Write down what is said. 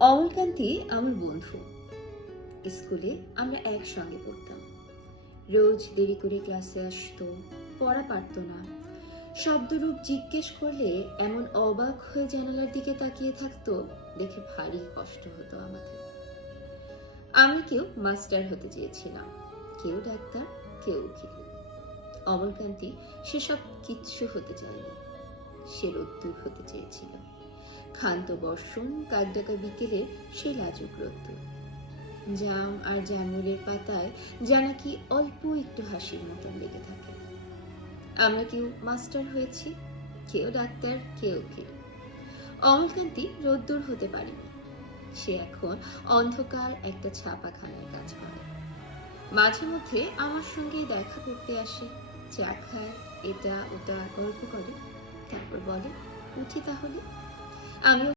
অমলকান্তি আমার বন্ধু। স্কুলে আমরা একসঙ্গে পড়তাম। রোজ দেরি করে ক্লাসে আসতো, পড়া পারতো না। শব্দরূপ জিজ্ঞেস করলে এমন অবাক হয়ে জানালার দিকে তাকিয়ে থাকতো, দেখে ভারী কষ্ট হতো আমাদের। আমি কেউ মাস্টার হতে চেয়েছিলাম, কেউ ডাক্তার, কেউ উকিল। অমলকান্তি সেসব কিচ্ছু হতে চায়নি। সে রোদ্দুর হতে চেয়েছিল। ক্ষান্ত বর্ষণ, কাকডাকা বিকেলে সেই লাজুক রোদ্দুর। জাম আর জামরুলের পাতায় যা নাকি অল্প একটু হাসির মতন লেগে থাকে। আমরা কেউ মাস্টার হয়েছি, কেউ ডাক্তার, কেউ উকিল। অমলকান্তি রোদ্দুর হতে পারেনি। সে এখন অন্ধকার একটা ছাপাখানায় কাজ করে। মাঝে মধ্যে আমার সঙ্গে দেখা করতে আসে, চা খায়, এটা ওটা গল্প করে, তারপর বলে, উঠি তাহলে। আমি